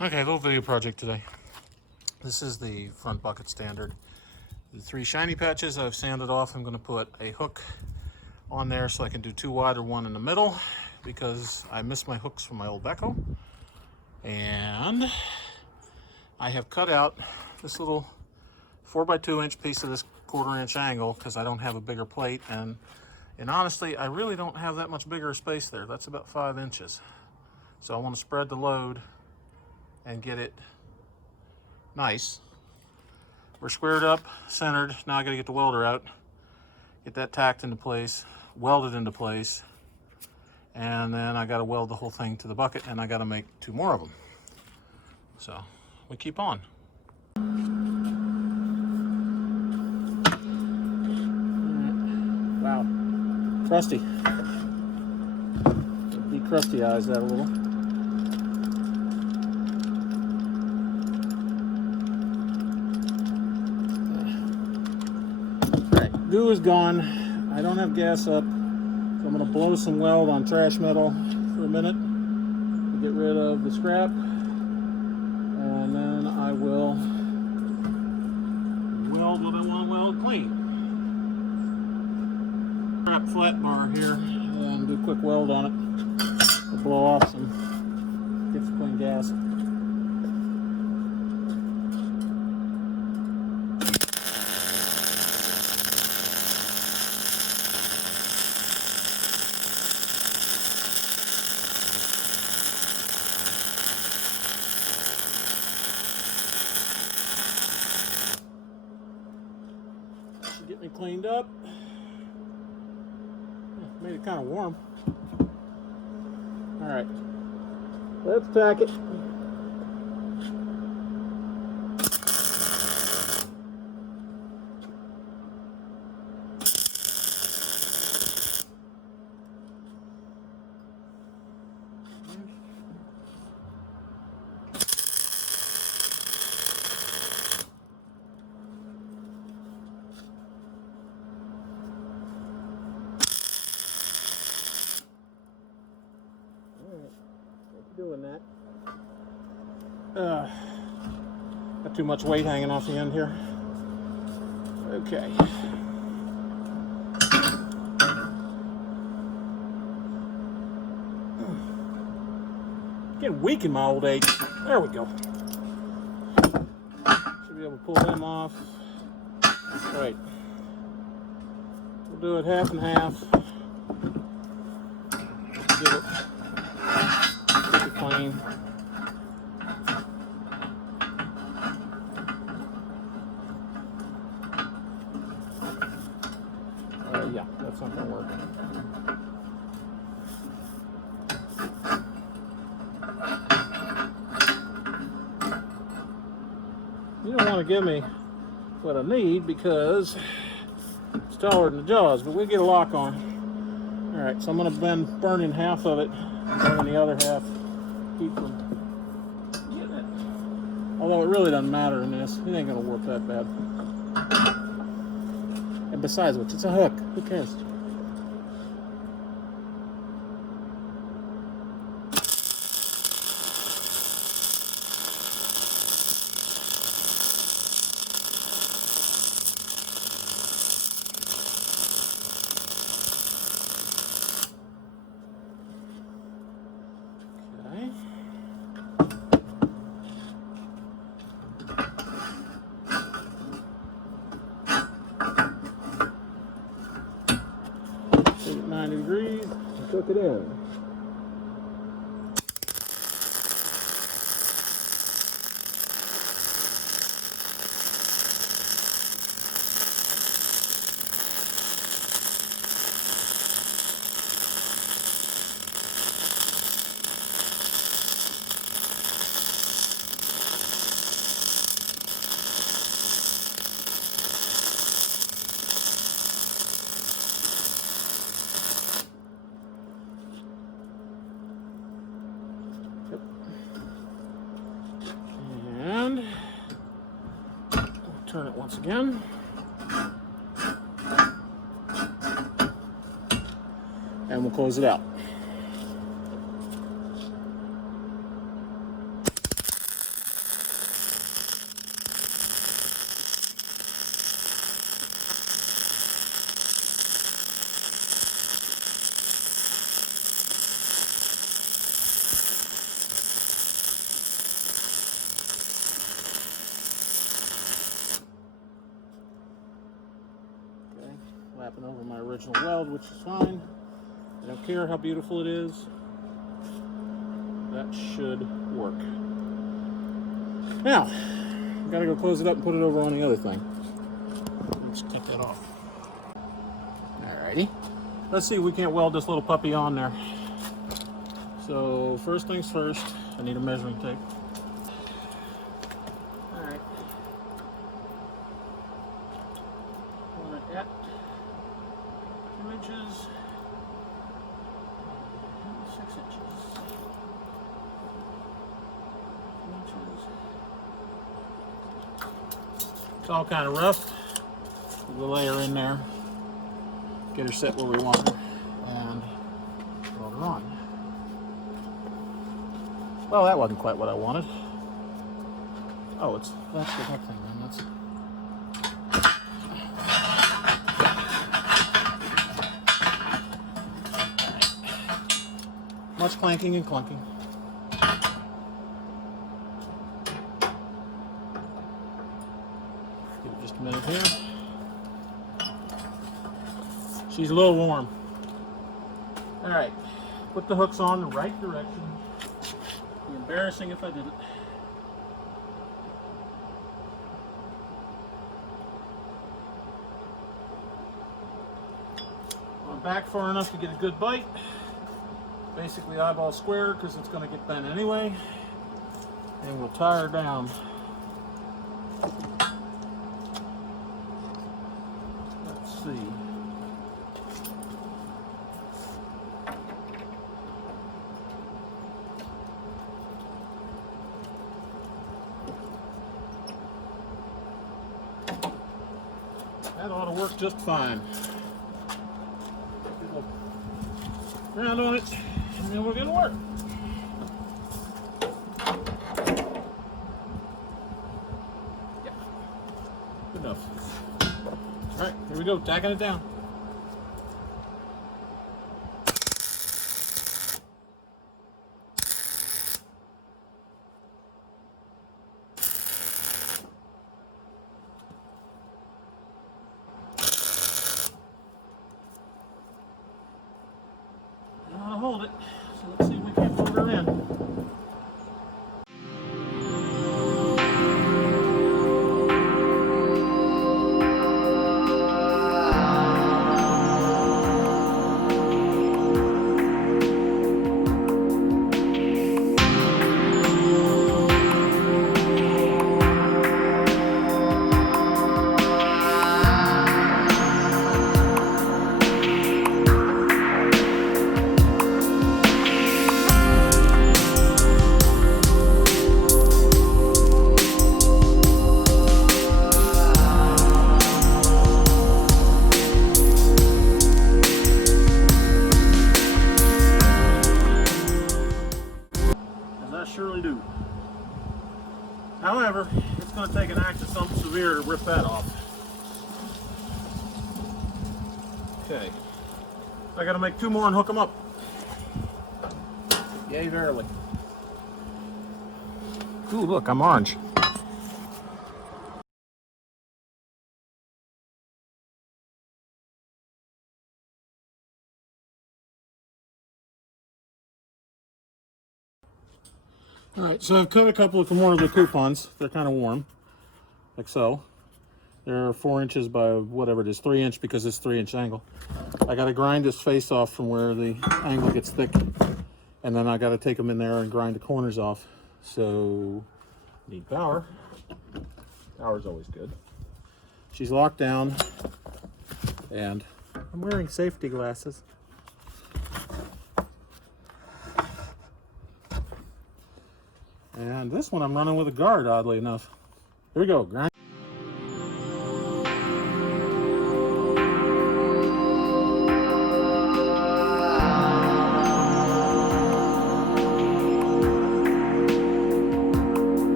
Okay, little video project today. This is the front bucket standard. The 3 shiny patches I've sanded off. I'm going to put a hook on there so I can do 2 wide or 1 in the middle because I missed my hooks from my old backhoe. And I have cut out this little 4x2 inch piece of this 1/4 inch angle because I don't have a bigger plate, and honestly I really don't have that much bigger space there. That's about 5 inches. So I want to spread the load and get it nice. We're squared up, centered. Now I gotta get the welder out, get that tacked into place, weld it into place, and then I gotta weld the whole thing to the bucket, and I gotta make 2 more of them. So we keep on. Wow, crusty. De-crusty-ize that a little. Goo is gone. I don't have gas up, so I'm going to blow some weld on trash metal for a minute to get rid of the scrap, and then I will weld what I want to weld clean. Scrap flat bar here and do a quick weld on it to blow off some, get some clean gas. Get me cleaned up. Made it kind of warm. All right, let's tack it. Doing that. Got too much weight hanging off the end here. Okay. Getting weak in my old age. There we go. Should be able to pull them off. Right. We'll do it half and half. Get it clean. Yeah, that's not going to work. You don't want to give me what I need because it's taller than the jaws, but we'll get a lock on. All right, so I'm going to bend burning half of it, burning the other half. Keep from getting it. Although it really doesn't matter in this. It ain't going to work that bad. And besides which, it's a hook. Who cares? Okay. 90 degrees and cook it in. And turn it once again. And we'll close it out. original weld, which is fine. I don't care how beautiful it is. That should work. Now, gotta go close it up and put it over on the other thing. Let's take that off. Alrighty. Let's see if we can't weld this little puppy on there. So first things first, I need a measuring tape. Alright. Want it at 2 inches, 6 inches, 2 inches. It's all kind of rough. We'll lay her in there, get her set where we want her, and weld her on. Well, that wasn't quite what I wanted. Oh, that's the hook thing then. Much clanking and clunking. Give it just a minute here. She's a little warm. All right, put the hooks on the right direction. It'd be embarrassing if I didn't. On back far enough to get a good bite. Basically eyeball square because it's going to get bent anyway. And we'll tie her down. Let's see. That ought to work just fine. Round on it, and then we're going to work. Yep. Good enough. All right, here we go, tacking it down. Hold it. So let's see if we can hold her in. Surely do. However, it's going to take an act of something severe to rip that off. Okay. I got to make 2 more and hook them up. Yay, verily. Ooh, look, I'm orange. Alright, so I've cut a couple of more of the coupons. They're kind of warm, like so. They're 4 inches by whatever it is, 3 inch because it's 3-inch angle. I got to grind this face off from where the angle gets thick, and then I got to take them in there and grind the corners off. So, need power. Power's always good. She's locked down, and I'm wearing safety glasses. And this one I'm running with a guard, oddly enough. Here we go, grind.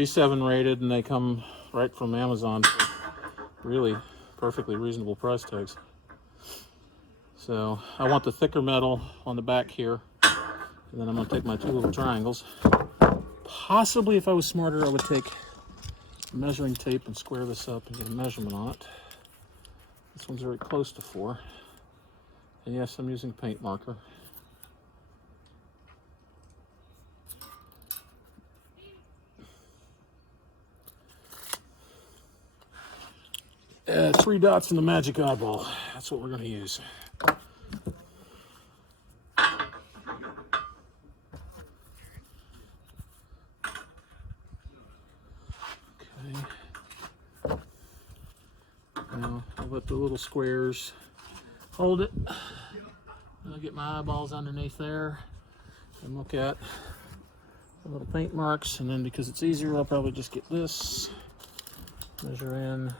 G7 rated, and they come right from Amazon for really perfectly reasonable price tags. So I want the thicker metal on the back here, and then I'm going to take my 2 little triangles. Possibly, if I was smarter, I would take measuring tape and square this up and get a measurement on it. This one's very close to 4. And yes, I'm using a paint marker. Three dots in the magic eyeball. That's what we're going to use. Okay. Now I'll let the little squares hold it. I'll get my eyeballs underneath there and look at the little paint marks, and then because it's easier, I'll probably just get this, measure in.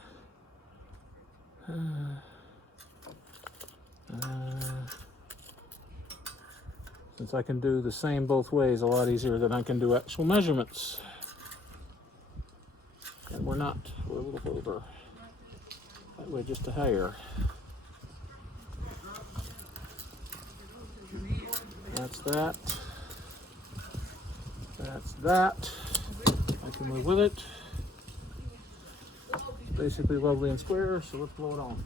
Since I can do the same both ways a lot easier than I can do actual measurements. And we're not, we're a little over. That way just a hair. That's that. That's that. I can live with it. It's basically lovely and square, so let's blow it on.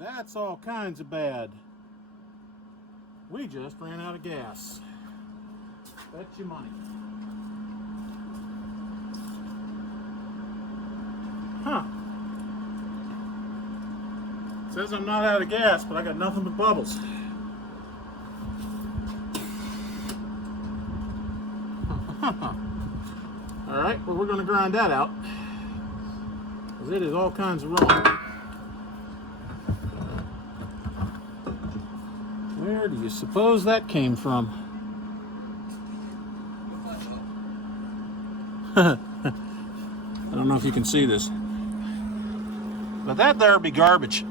That's all kinds of bad. We just ran out of gas. Bet you money. Huh. It says I'm not out of gas, but I got nothing but bubbles. All right, well, we're going to grind that out, because it is all kinds of wrong. Where do you suppose that came from? I don't know if you can see this, but that there be garbage.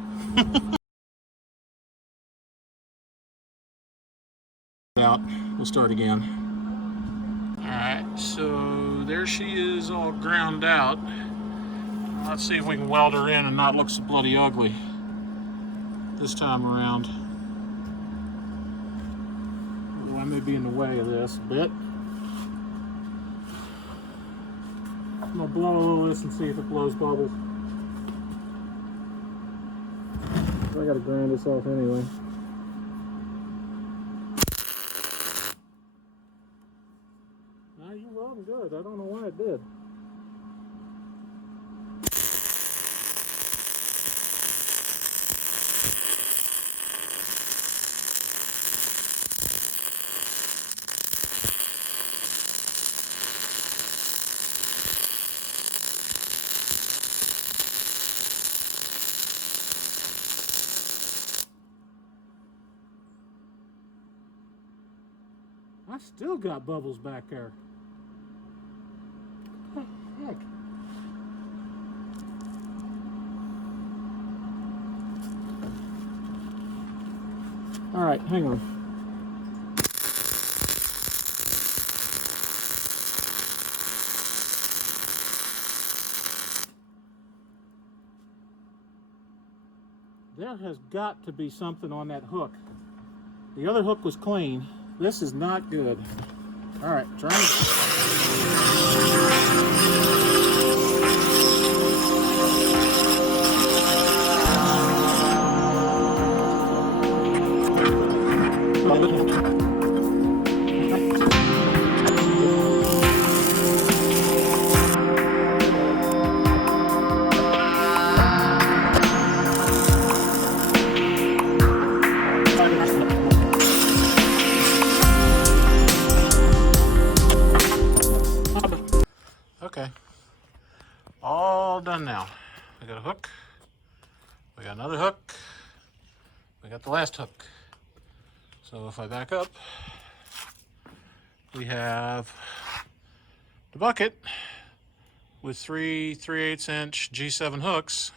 Out. We'll start again. Alright, so there she is, all ground out. Let's see if we can weld her in and not look so bloody ugly this time around. I may be in the way of this a bit. I'm going to blow a little of this and see if it blows bubbles. I got to grind this off anyway. Now you're welding good. I don't know why it did. I still got bubbles back there. What the heck? All right, hang on. There has got to be something on that hook. The other hook was clean. This is not good. All right, try got a hook. We got another hook. We got the last hook. So if I back up, we have the bucket with three 3/8 inch G7 hooks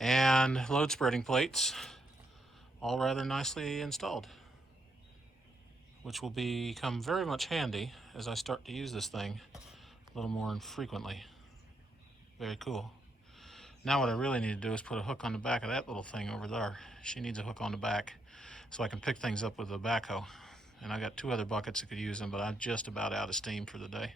and load spreading plates, all rather nicely installed, which will become very much handy as I start to use this thing a little more frequently. Very cool. Now what I really need to do is put a hook on the back of that little thing over there. She needs a hook on the back so I can pick things up with the backhoe. And I got 2 other buckets that could use them, but I'm just about out of steam for the day.